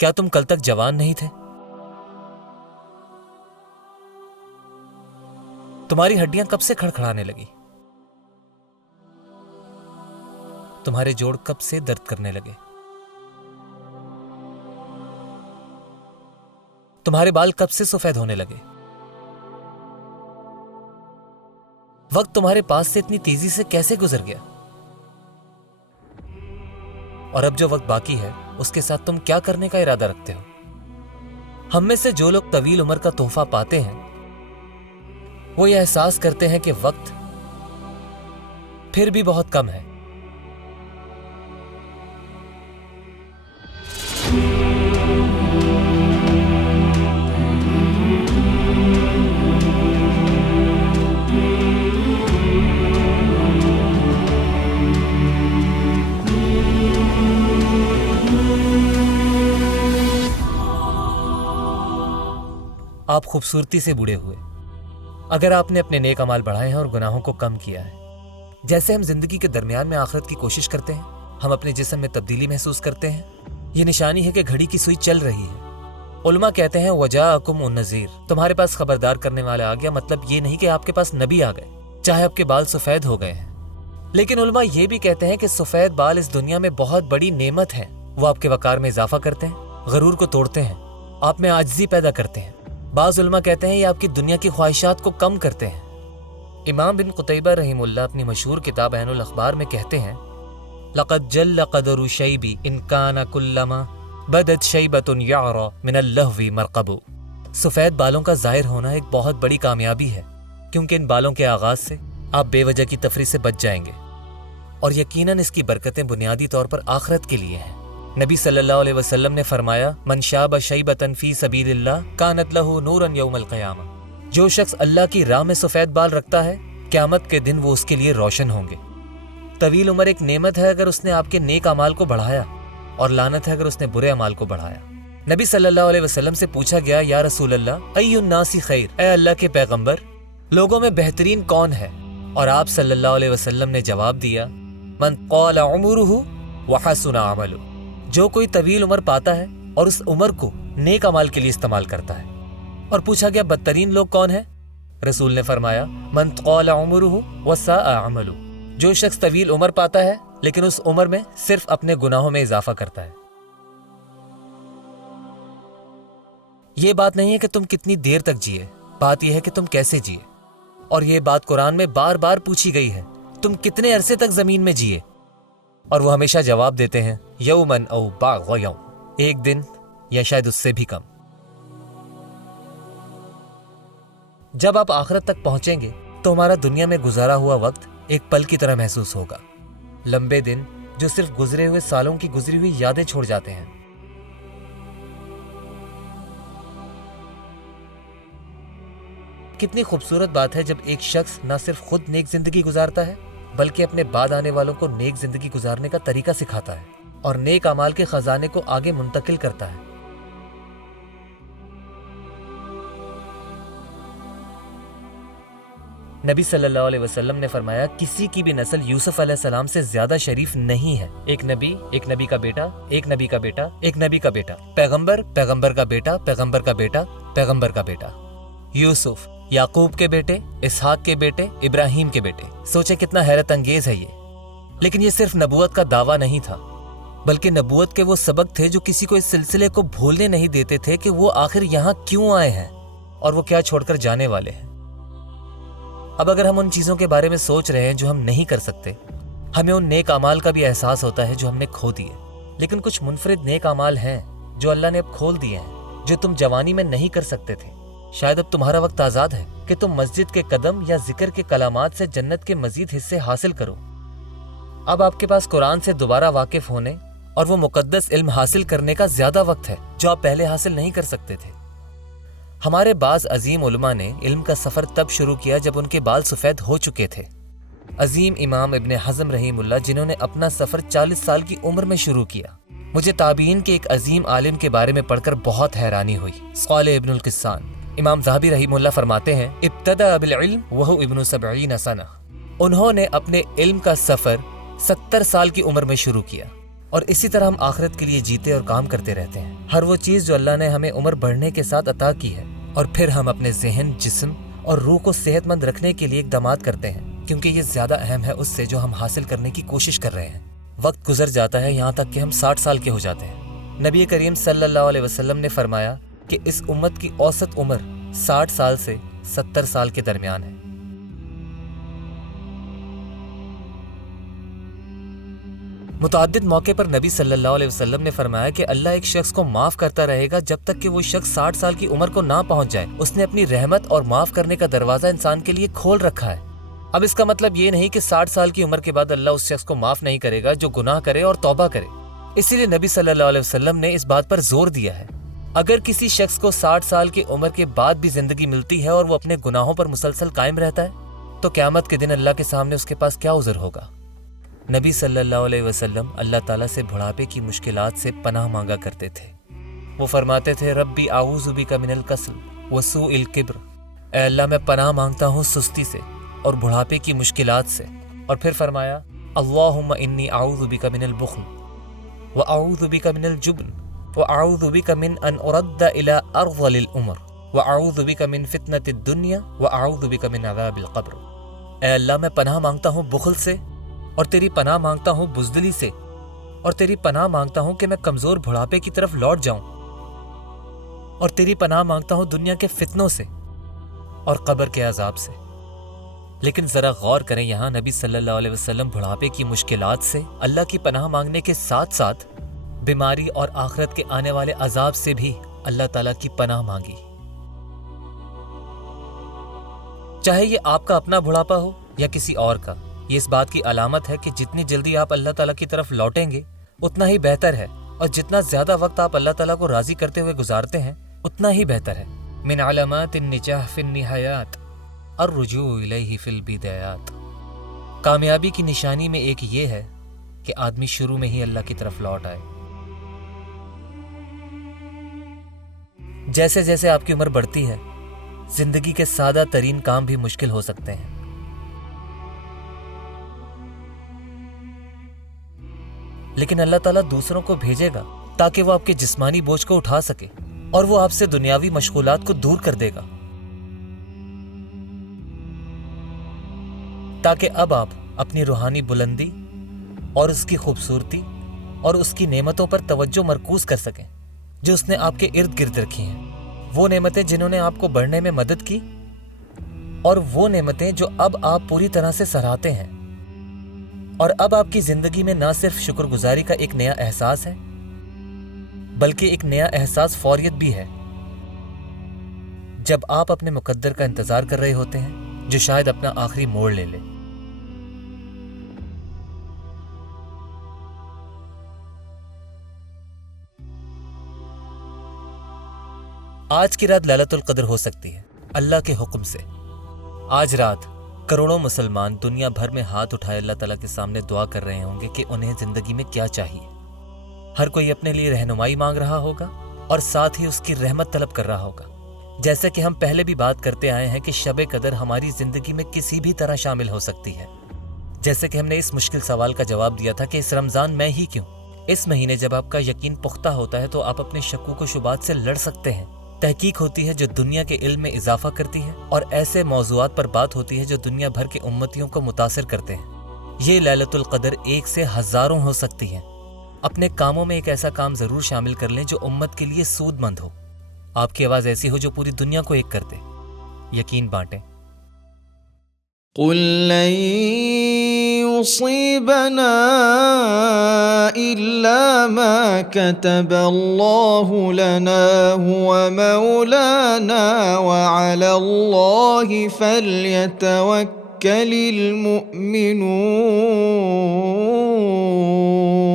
क्या तुम कल तक जवान नहीं थे? तुम्हारी हड्डियां कब से खड़खड़ाने लगी? तुम्हारे जोड़ कब से दर्द करने लगे? तुम्हारे बाल कब से सफेद होने लगे? वक्त तुम्हारे पास से इतनी तेजी से कैसे गुजर गया? और अब जो वक्त बाकी है उसके साथ तुम क्या करने का इरादा रखते हो? हम में से जो लोग तवील उम्र का तोहफा पाते हैं वो ये एहसास करते हैं कि वक्त फिर भी बहुत कम है। आप खूबसूरती से बूढ़े हुए अगर आपने अपने नेक अमाल बढ़ाए हैं और गुनाहों को कम किया है। जैसे हम जिंदगी के दरमियान में आखिरत की कोशिश करते हैं, हम अपने जिस्म में तब्दीली महसूस करते हैं। ये निशानी है कि घड़ी की सुई चल रही है। उलमा कहते हैं वजाअकुम उन-नज़ीर, तुम्हारे पास खबरदार करने वाला आ गया। मतलब ये नहीं कि आपके पास नबी आ गए, चाहे आपके बाल सफेद हो गए हैं। लेकिन उलमा ये भी कहते हैं कि सफेद बाल इस दुनिया में बहुत बड़ी नेमत है। वो आपके वकार में इजाफा करते हैं, गरूर को तोड़ते हैं, आप में आजिज़ी पैदा करते हैं। बाज़ उलमा कहते हैं ये आपकी दुनिया की ख्वाहिशात को कम करते हैं। इमाम बिन कुतैबा रहीमुल्लाह अपनी मशहूर किताब ऐनुल अखबार में कहते हैं लक़द जल्ल क़दरु शैबी इन काना कुल्लमा बदत शैबतुन यअरा मिनल लहवी मरक़बु। सफ़ेद बालों का ज़ाहिर होना एक बहुत बड़ी कामयाबी है, क्योंकि इन बालों के आगाज़ से आप बेवजह की तफरी से बच जाएंगे और यकीनन इसकी बरकतें बुनियादी तौर पर आखिरत के लिए हैं। नबी सल्लल्लाहु अलैहि वसल्लम ने फरमाया मन शाब शैबतन फी सबीलिल्लाह कानत लहू नूरन यौमल क़यामा। जो शख्स अल्लाह की राह में सफ़ेद बाल रखता है, क़यामत के दिन वो उसके लिए रोशन होंगे। तवील उम्र एक नेमत है अगर उसने आपके नेक अमाल को बढ़ाया, और लानत है अगर उसने बुरे अमाल को बढ़ाया। नबी सल्लल्लाहु अलैहि वसल्लम से पूछा गया या रसूल अल्लाह अय्युन नासी खैर, ऐ अल्लाह के पैगंबर लोगों में बेहतरीन कौन है? और आप सल्लल्लाहु अलैहि वसल्लम ने जवाब दिया मन क़ाल उमरुहु व हसुना अमलु, जो कोई तवील उम्र पाता है और उस उम्र को नेक अमाल के लिए इस्तेमाल करता है। और पूछा गया बदतरीन लोग कौन है? रसूल ने फरमाया मन क़ाल उमरुहु व साअ अमलु, जो शख्स तवील उम्र पाता है लेकिन उस उम्र में सिर्फ अपने गुनाहों में इजाफा करता है। ये बात नहीं है कि तुम कितनी देर तक जिए, बात यह है कि तुम कैसे जिए। और यह बात कुरान में बार बार पूछी गई है, तुम कितने अरसे तक जमीन में जिए? और वो हमेशा जवाब देते हैं यौमन औ बाग़ यौम, एक दिन या शायद उससे भी कम। जब आप आखिरत तक पहुंचेंगे तो हमारा दुनिया में गुजारा हुआ वक्त एक पल की तरह महसूस होगा। लंबे दिन जो सिर्फ गुजरे हुए सालों की गुजरी हुई यादें छोड़ जाते हैं। कितनी खूबसूरत बात है जब एक शख्स न सिर्फ खुद नेक जिंदगी गुजारता है बल्कि अपने बाद आने वालों को नेक जिंदगी गुजारने का तरीका सिखाता है और नेक अमाल के खजाने को आगे मुंतकिल करता है। नबी सल्लल्लाहु अलैहि वसल्लम ने फरमाया किसी की भी नस्ल यूसुफ अलैहिस्सलाम से ज्यादा शरीफ नहीं है। एक नबी का बेटा, एक नबी का बेटा, एक नबी का बेटा, पैगंबर, पैगंबर का बेटा, पैगंबर का बेटा, पैगंबर का बेटा। यूसुफ याकूब के बेटे, इसहाक के बेटे, इब्राहिम के बेटे। सोचे कितना हैरत अंगेज है ये। लेकिन ये सिर्फ नबूवत का दावा नहीं था, बल्कि नबूवत के वो सबक थे जो किसी को इस सिलसिले को भूलने नहीं देते थे कि वो आखिर यहाँ क्यों आए हैं और वो क्या छोड़कर जाने वाले हैं। अब अगर हम उन चीज़ों के बारे में सोच रहे हैं जो हम नहीं कर सकते, हमें उन नेक अमाल का भी एहसास होता है जो हमने खो दिए। लेकिन कुछ मुनफरिद नेक अमाल हैं जो अल्लाह ने अब खोल दिए हैं, जो तुम जवानी में नहीं कर सकते थे। शायद अब तुम्हारा वक्त आज़ाद है कि तुम मस्जिद के कदम या जिक्र के कलामात से जन्नत के मजीद हिस्से हासिल करो। अब आपके पास कुरान से दोबारा वाकिफ होने और वो मुकद्दस इल्म हासिल करने का ज्यादा वक्त है जो आप पहले हासिल नहीं कर सकते थे। हमारे बाज अजीम उलमा ने इल्म का सफर तब शुरू किया जब उनके बाल सफेद हो चुके थे। अजीम इमाम इब्न हज़म रहीमुल्लाह, जिन्होंने अपना सफर 40 साल की उम्र में शुरू किया। मुझे ताबीन के एक अजीम आलिम के बारे में पढ़कर बहुत हैरानी हुई। सालेह इब्नुल किस्सान। इमाम ज़हाबी रहीमुल्लाह फरमाते हैं इब्तदा बिल इल्म वहु इब्नु 70 सना। उन्होंने अपने इल्म का सफर 70 साल की उम्र में शुरू किया और इसी तरह हम आखिरत के लिए जीते और काम करते रहते हैं। ہر وہ چیز جو اللہ نے ہمیں عمر بڑھنے کے ساتھ عطا کی ہے، اور پھر ہم اپنے ذہن، جسم اور روح کو صحت مند رکھنے کے لیے اقدامات کرتے ہیں، کیونکہ یہ زیادہ اہم ہے اس سے جو ہم حاصل کرنے کی کوشش کر رہے ہیں۔ وقت گزر جاتا ہے یہاں تک کہ ہم 60 سال کے ہو جاتے ہیں۔ نبی کریم صلی اللہ علیہ وسلم نے فرمایا کہ اس امت کی اوسط عمر 60 سال سے 70 سال کے درمیان ہے۔ متعدد موقع پر نبی صلی اللہ علیہ وسلم نے فرمایا کہ اللہ ایک شخص کو معاف کرتا رہے گا جب تک کہ وہ شخص 60 سال کی عمر کو نہ پہنچ جائے۔ اس نے اپنی رحمت اور معاف کرنے کا دروازہ انسان کے لیے کھول رکھا ہے۔ اب اس کا مطلب یہ نہیں کہ 60 سال کی عمر کے بعد اللہ اس شخص کو معاف نہیں کرے گا جو گناہ کرے اور توبہ کرے۔ اسی لیے نبی صلی اللہ علیہ وسلم نے اس بات پر زور دیا ہے، اگر کسی شخص کو 60 سال کی عمر کے بعد بھی زندگی ملتی ہے اور وہ اپنے گناہوں پر مسلسل قائم رہتا ہے تو قیامت کے دن اللہ کے سامنے اس کے پاس کیا عذر ہوگا۔ نبی صلی اللہ علیہ وسلم اللہ تعالیٰ سے بڑھاپے کی مشکلات سے پناہ مانگا کرتے تھے۔ وہ فرماتے تھے ربی اعوذ بک من الکسل وسوء الکبر، اے اللہ میں پناہ مانگتا ہوں سستی سے اور بڑھاپے کی مشکلات سے۔ اور پھر فرمایا اللہم انی اعوذ بک من البخل واعوذ بک من الجبن واعوذ بک من ان ارد الی ارذل الامر واعوذ بک من فتنۃ الدنیا واعوذ بک من عذاب القبر۔ اے اللہ میں پناہ مانگتا ہوں بخل سے، اور تیری پناہ مانگتا ہوں بزدلی سے، اور تیری پناہ مانگتا ہوں کہ میں کمزور بڑھاپے کی طرف لوٹ جاؤں، اور تیری پناہ مانگتا ہوں دنیا کے فتنوں سے اور قبر کے عذاب سے۔ لیکن ذرا غور کریں، یہاں نبی صلی اللہ علیہ وسلم بڑھاپے کی مشکلات سے اللہ کی پناہ مانگنے کے ساتھ ساتھ بیماری اور آخرت کے آنے والے عذاب سے بھی اللہ تعالیٰ کی پناہ مانگی۔ چاہے یہ آپ کا اپنا بڑھاپا ہو یا کسی اور کا، یہ اس بات کی علامت ہے کہ جتنی جلدی آپ اللہ تعالیٰ کی طرف لوٹیں گے اتنا ہی بہتر ہے، اور جتنا زیادہ وقت آپ اللہ تعالیٰ کو راضی کرتے ہوئے گزارتے ہیں اتنا ہی بہتر ہے۔ من علامات النجاح فی النہایات الرجوع الیہ فی البدایات۔ کامیابی کی نشانی میں ایک یہ ہے کہ آدمی شروع میں ہی اللہ کی طرف لوٹ آئے۔ جیسے جیسے آپ کی عمر بڑھتی ہے، زندگی کے سادہ ترین کام بھی مشکل ہو سکتے ہیں۔ لیکن اللہ تعالیٰ دوسروں کو بھیجے گا تاکہ وہ آپ کے جسمانی بوجھ کو اٹھا سکے، اور وہ آپ سے دنیاوی مشغولات کو دور کر دے گا، تاکہ اب آپ اپنی روحانی بلندی اور اس کی خوبصورتی اور اس کی نعمتوں پر توجہ مرکوز کر سکیں جو اس نے آپ کے ارد گرد رکھی ہیں۔ وہ نعمتیں جنہوں نے آپ کو بڑھنے میں مدد کی، اور وہ نعمتیں جو اب آپ پوری طرح سے سراہتے ہیں، اور اب آپ کی زندگی میں نہ صرف شکر گزاری کا ایک نیا احساس ہے بلکہ ایک نیا احساس فوریت بھی ہے، جب آپ اپنے مقدر کا انتظار کر رہے ہوتے ہیں جو شاید اپنا آخری موڑ لے لے۔ آج کی رات لیلۃ القدر ہو سکتی ہے اللہ کے حکم سے۔ آج رات کروڑوں مسلمان دنیا بھر میں ہاتھ اٹھائے اللہ تعالیٰ کے سامنے دعا کر رہے ہوں گے کہ انہیں زندگی میں کیا چاہیے۔ ہر کوئی اپنے لیے رہنمائی مانگ رہا ہوگا اور ساتھ ہی اس کی رحمت طلب کر رہا ہوگا۔ جیسے کہ ہم پہلے بھی بات کرتے آئے ہیں کہ شب قدر ہماری زندگی میں کسی بھی طرح شامل ہو سکتی ہے۔ جیسے کہ ہم نے اس مشکل سوال کا جواب دیا تھا کہ اس رمضان میں ہی کیوں؟ اس مہینے جب آپ کا یقین پختہ ہوتا ہے تو آپ اپنے شکوک و شبہات سے لڑ سکتے ہیں۔ تحقیق ہوتی ہے جو دنیا کے علم میں اضافہ کرتی ہے، اور ایسے موضوعات پر بات ہوتی ہے جو دنیا بھر کے امتیوں کو متاثر کرتے ہیں۔ یہ لیلۃ القدر ایک سے ہزاروں ہو سکتی ہیں۔ اپنے کاموں میں ایک ایسا کام ضرور شامل کر لیں جو امت کے لیے سود مند ہو۔ آپ کی آواز ایسی ہو جو پوری دنیا کو ایک کر دے۔ یقین بانٹیں۔ قل لن يصيبنا إلا ما كتب الله لنا هو مولانا وعلى الله فليتوكل، 'Qul lan yusibanaa illa ma kataba Allahu lana huwa maulana wa 'ala Allahi falyatawakkalil mu'minun'۔ 'Qul lan yusibanaa illa ma kataba Allahu lana huwa maulana wa 'ala Allahi falyatawakkalil mu'minun'۔ 'Qul lan yusibanaa illa ma kataba Allahu lana huwa maulana wa 'ala Allahi falyatawakkalil mu'minun'۔